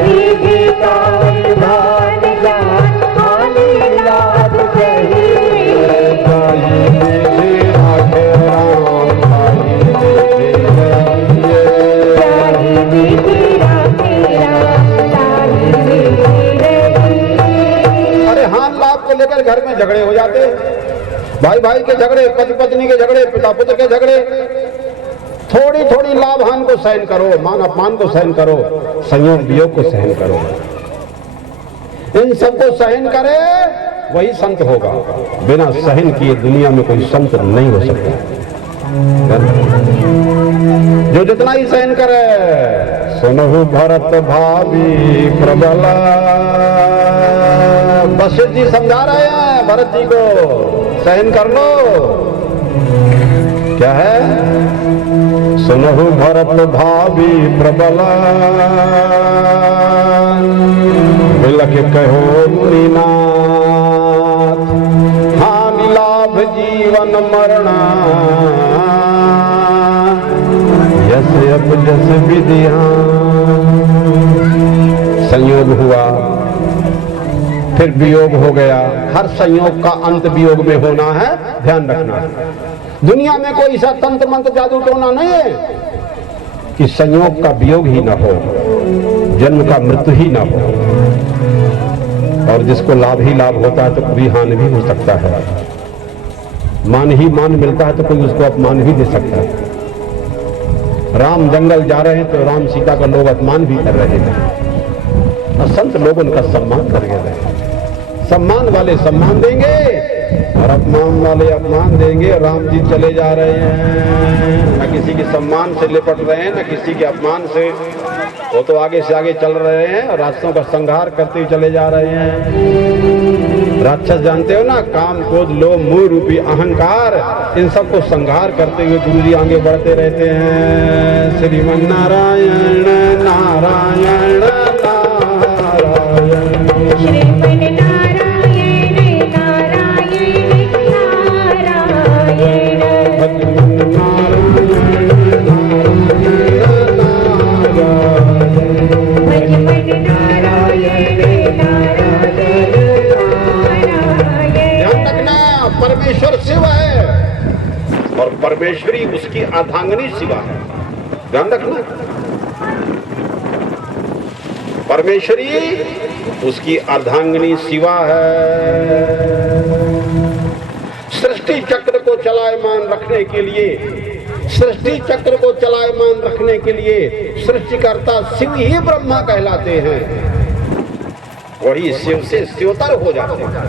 विधि का विधान जान हानि लाभ सही। जाहि विधि राखे राम ताहि विधि रहिए, जाहि विधि राखे राम ताहि विधि रहिए। अरे हान लाभ को लेकर घर में झगड़े हो जाते, भाई भाई के झगड़े, पति पत्नी के झगड़े, पिता पुत्र के झगड़े। थोड़ी थोड़ी लाभ हान को सहन करो, मान अपमान को सहन करो, संयोग वियोग को सहन करो। इन सबको सहन करे वही संत होगा। बिना सहन किए दुनिया में कोई संत नहीं हो सकता। जो जितना ही सहन करे। सुनहु भरत भावी प्रबल, वशिष्ठ जी समझा रहे हैं भरत जी को, सहन कर लो। क्या है? सुनहु भरत भावी प्रबल, बिलख कहो मुनिनाथ, हानि लाभ जीवन मरण, यस अपजस विधिया। संयोग हुआ, फिर वियोग हो गया। हर संयोग का अंत वियोग में होना है, ध्यान रखना। दुनिया में कोई ऐसा तंत्र मंत्र जादू टोना नहीं है कि संयोग का वियोग ही ना हो, जन्म का मृत्यु ही ना हो। और जिसको लाभ ही लाभ होता है तो कोई हानि भी हो सकता है। मान ही मान मिलता है तो कोई उसको अपमान भी दे सकता है। राम जंगल जा रहे हैं तो राम सीता का लोग अपमान भी कर रहे हैं और संत लोग उनका सम्मान कर रहे हैं। सम्मान वाले सम्मान देंगे और अपमान वाले अपमान देंगे। राम जी चले जा रहे हैं, न किसी के सम्मान से लिपट रहे हैं, न किसी के अपमान से। वो तो आगे से आगे चल रहे हैं और राक्षसों का संहार करते हुए चले जा रहे हैं। राक्षस जानते हो ना, काम क्रोध लोभ मोह रूपी अहंकार, इन सबको संहार करते हुए गुरु जी आगे बढ़ते रहते हैं। श्रीमन नारायण नारायण नारायण, श्रीमन नारायण नारायण नारायण, भगवान नारायण उसकी अर्धांगिनी शिवा है। ध्यान रखना, परमेश्वरी उसकी अर्धांगिनी शिवा है। सृष्टि चक्र को चलायमान रखने के लिए, सृष्टि चक्र को चलायमान रखने के लिए सृष्टिकर्ता शिव ही ब्रह्मा कहलाते हैं। वही शिव से शिवतर हो जाते हैं।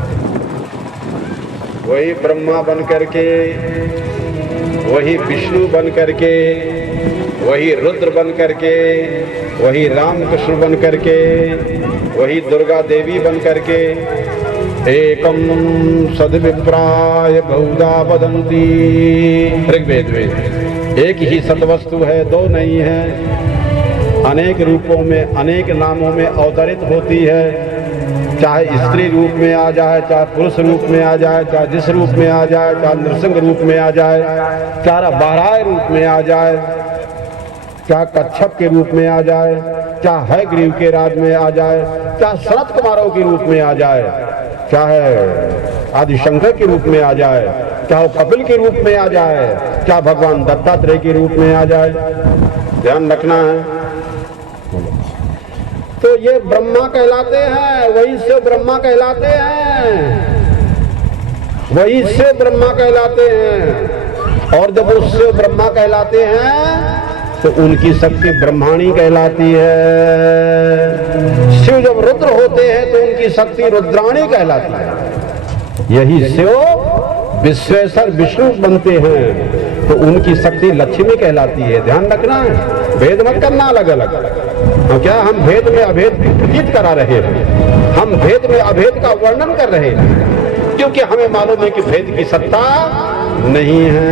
वही ब्रह्मा बन करके, वही विष्णु बन करके, वही रुद्र बन करके, वही रामकृष्ण बन करके, वही दुर्गा देवी बन करके, एकम सद्विप्राय बहुधा वदन्ति, ऋग्वेद में एक ही सतवस्तु है, दो नहीं है, अनेक रूपों में अनेक नामों में अवतरित होती है। चाहे स्त्री रूप में आ जाए, चाहे पुरुष रूप में आ जाए, चाहे जिस रूप में आ जाए, चाहे नृसिंह रूप में आ जाए, चाहे बाराय रूप में आ जाए, चाहे कच्छप के रूप में आ जाए, चाहे हयग्रीव के राज में आ जाए, चाहे सनत कुमारों के रूप में आ जाए, चाहे आदिशंकर के रूप में आ जाए, चाहे कपिल के रूप में आ जाए, चाहे भगवान दत्तात्रेय के रूप में आ जाए। ध्यान रखना है। तो ये ब्रह्मा कहलाते हैं, वही से ब्रह्मा कहलाते हैं, वही से ब्रह्मा कहलाते हैं। और जब उससे ब्रह्मा कहलाते हैं तो उनकी शक्ति ब्रह्माणी कहलाती है। शिव जब रुद्र होते हैं तो उनकी शक्ति रुद्राणी कहलाती है। यही शिव विश्वेश्वर विष्णु बनते हैं तो उनकी शक्ति लक्ष्मी कहलाती है। ध्यान रखना है, भेद मत करना अलग अलग। तो क्या हम भेद में अभेद प्रतीत करा रहे हैं? हम भेद में अभेद का वर्णन कर रहे हैं, क्योंकि हमें मालूम है कि भेद की सत्ता नहीं है।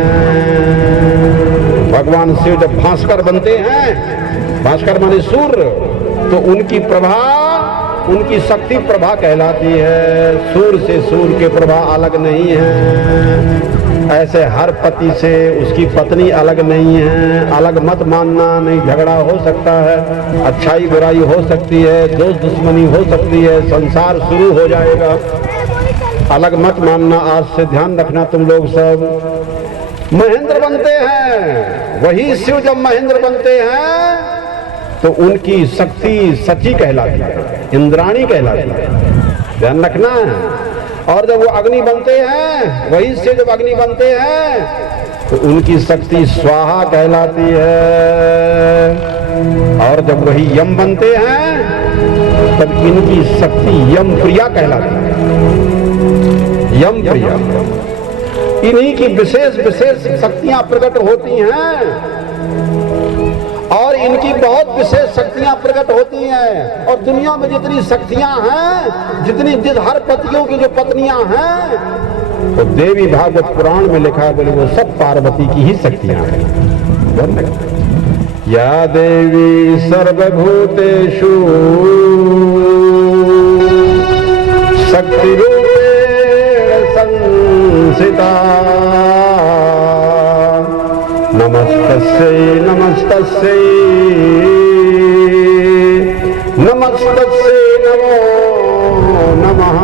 भगवान शिव जब भास्कर बनते हैं, भास्कर माने सूर्य, तो उनकी प्रभा, उनकी शक्ति प्रभा कहलाती है। सूर्य से सूर्य के प्रभा अलग नहीं है। ऐसे हर पति से उसकी पत्नी अलग नहीं है। अलग मत मानना, नहीं झगड़ा हो सकता है, अच्छाई बुराई हो सकती है, दोस्त दुश्मनी हो सकती है, संसार शुरू हो जाएगा। अलग मत मानना, आज से ध्यान रखना तुम लोग सब। महेंद्र बनते हैं, वही शिव जब महेंद्र बनते हैं तो उनकी शक्ति सची कहलाती है, इंद्राणी कहलाती है। ध्यान रखना है। और जब वो अग्नि बनते हैं, वही से जब अग्नि बनते हैं तो उनकी शक्ति स्वाहा कहलाती है। और जब वही यम बनते हैं तब इनकी शक्ति यम प्रिया कहलाती है। यम प्रिया, इन्हीं की विशेष विशेष शक्तियां प्रकट होती हैं और इनकी बहुत विशेष शक्तियां प्रकट होती हैं। और दुनिया में जितनी शक्तियां हैं, जितनी हर पतियों की जो पत्नियां हैं, तो देवी भागवत पुराण में लिखा है, बोले वो सब पार्वती की ही शक्तियां हैं। या देवी सर्वभूतेषु शक्ति रूपेण संस्थिता, नमस्तस्यै नमस्तस्यै नमस्तस्यै नमो नमः।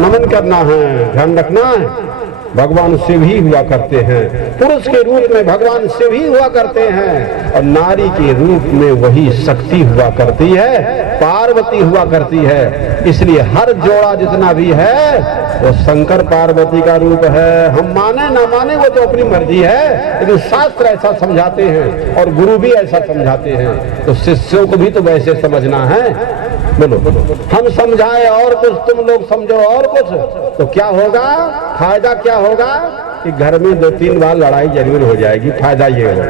नमन करना है, ध्यान रखना है। भगवान शिव ही हुआ करते हैं, पुरुष के रूप में भगवान शिव ही हुआ करते हैं, और नारी के रूप में वही शक्ति हुआ करती है, पार्वती हुआ करती है। इसलिए हर जोड़ा जितना भी है वो शंकर पार्वती का रूप है। हम माने ना माने वो तो अपनी मर्जी है, लेकिन शास्त्र ऐसा समझाते हैं और गुरु भी ऐसा समझाते हैं, तो शिष्यों को भी तो वैसे समझना है। बोलो, हम समझाएं और कुछ, तुम लोग समझो और कुछ, तो क्या होगा? फायदा क्या होगा कि घर में 2-3 बार लड़ाई जरूर हो जाएगी। फायदा ये होगा,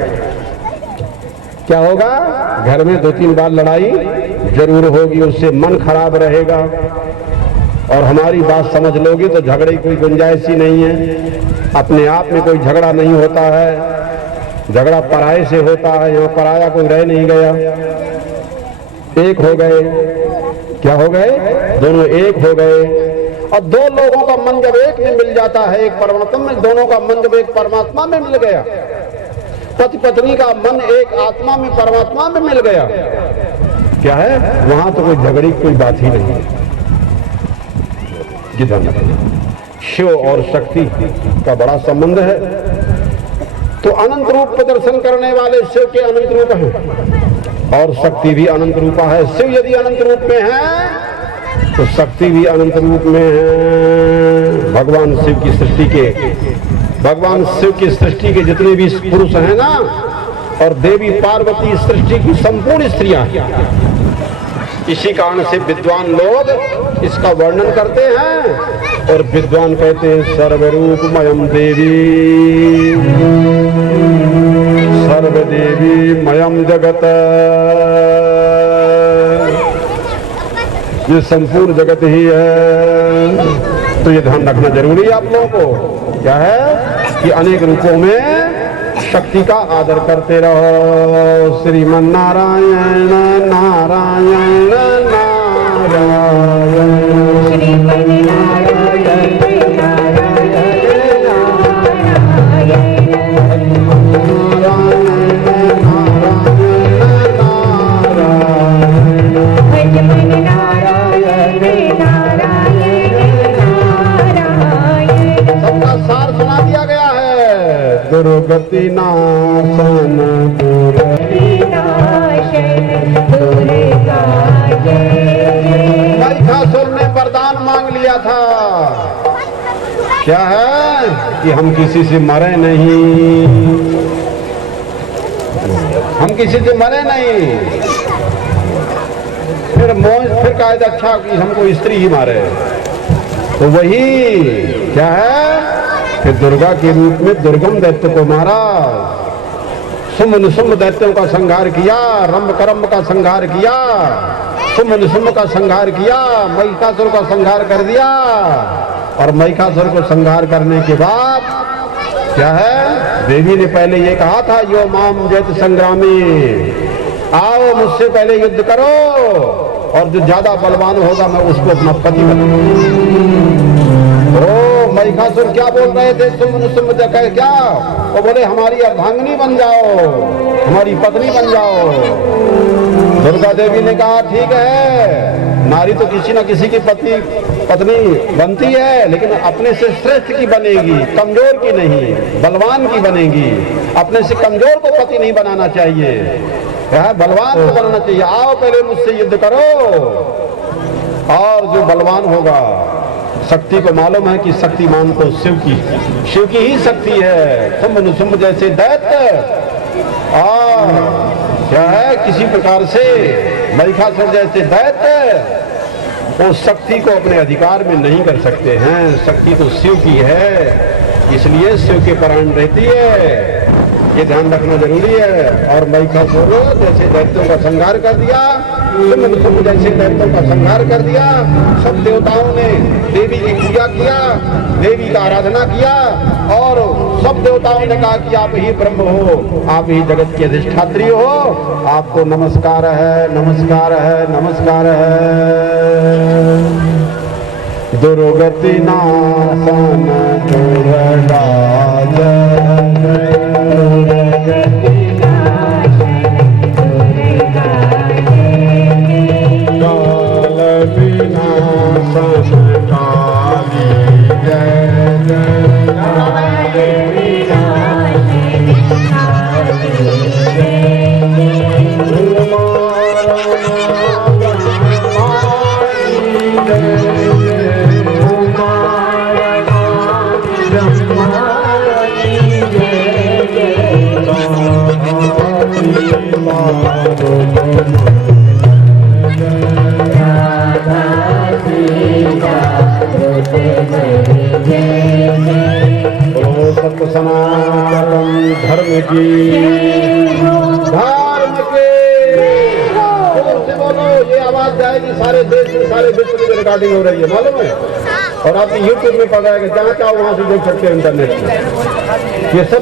क्या होगा? घर में 2-3 बार लड़ाई जरूर होगी, उससे मन खराब रहेगा। और हमारी बात समझ लोगे तो झगड़े की कोई गुंजाइश ही नहीं है। अपने आप में कोई झगड़ा नहीं होता है, झगड़ा पराये से होता है। यहाँ पराया कोई रह नहीं गया, एक हो गए। क्या हो गए? दोनों एक हो गए। और दो लोगों का मन जब एक में मिल जाता है, एक परमात्मा में, दोनों का मन जब एक परमात्मा में मिल गया, पति पत्नी का मन एक आत्मा में परमात्मा में मिल गया, क्या है? वहां तो कोई झगड़े की कोई बात ही नहीं। शिव और शक्ति का बड़ा संबंध है। तो अनंत रूप प्रदर्शन करने वाले शिव के अनंत रूप हैं और शक्ति भी अनंत रूपा है। शिव यदि अनंत रूप में है तो शक्ति भी अनंत रूप में है। भगवान शिव की सृष्टि के जितने भी पुरुष हैं ना, और देवी पार्वती सृष्टि की संपूर्ण स्त्रियां, इसी कारण से विद्वान लोग इसका वर्णन करते हैं और विद्वान कहते हैं सर्वरूपमयम देवी, सर्वदेवी मयम जगत। ये संपूर्ण जगत ही है। तो ये ध्यान रखना जरूरी है आप लोगों को। क्या है कि अनेक रूपों में शक्ति का आदर करते रहो। श्रीमन नारायण नारायण नारायण, श्रीमन नारायण दुर्गति नाशन महिषासुर ने वरदान मांग लिया था। क्या है कि हम किसी से मरे नहीं, हम किसी से मरे नहीं। फिर कहा अच्छा कि हमको स्त्री ही मारे। तो वही क्या है कि दुर्गा के रूप में दुर्गम दैत्य को मारा, शुंभ निशुंभ दैत्यों का संहार किया, रंभ करम्भ का संहार किया, शुंभ निशुंभ का संहार किया, महिषासुर का संहार कर दिया। और महिषासुर को संहार करने के बाद क्या है, देवी ने पहले ये कहा था यो माम जयत संग्रामी, आओ मुझसे पहले युद्ध करो और जो ज्यादा बलवान होगा मैं उसको अपना पति बनाऊंगा। महिषासुर क्या बोल रहे थे, शुंभ कहे क्या, वो बोले हमारी अर्धांगिनी बन जाओ, हमारी पत्नी बन जाओ। दुर्गा देवी ने कहा ठीक है, नारी तो किसी न किसी की पत्नी बनती है, लेकिन अपने से श्रेष्ठ की बनेगी, कमजोर की नहीं, बलवान की बनेगी। अपने से कमजोर को पति नहीं बनाना चाहिए, बलवान को बनाना चाहिए। आओ पहले मुझसे युद्ध करो, और जो बलवान होगा, शक्ति को मालूम है कि शक्तिमान तो शिव की ही शक्ति है। शुंभ निशुंभ जैसे दैत्य और क्या है किसी प्रकार से महिषासुर जैसे दैत्य वो शक्ति को अपने अधिकार में नहीं कर सकते हैं। शक्ति तो शिव की है, इसलिए शिव के प्राण रहती है, ये ध्यान रखना जरूरी है। और महिषासुर जैसे दैत्यों का संहार कर दिया, शुंभ जैसे दैत्यों का संहार कर दिया। सब देवताओं ने देवी की पूजा किया, देवी का आराधना किया, और सब देवताओं ने कहा कि आप ही ब्रह्म हो, आप ही जगत की अधिष्ठात्री हो, आपको नमस्कार है, नमस्कार है, नमस्कार है। दुर्गति नाशन दुर्गा सनातन धर्म की बोलो, ये आवाज जाएगी सारे देश में, सारे विश्व में रिकॉर्डिंग हो रही है, मालूम है। और आप यूट्यूब में पड़ जाएगा, जहाँ चाहो वहां से देख सकते हैं इंटरनेट में। ये सब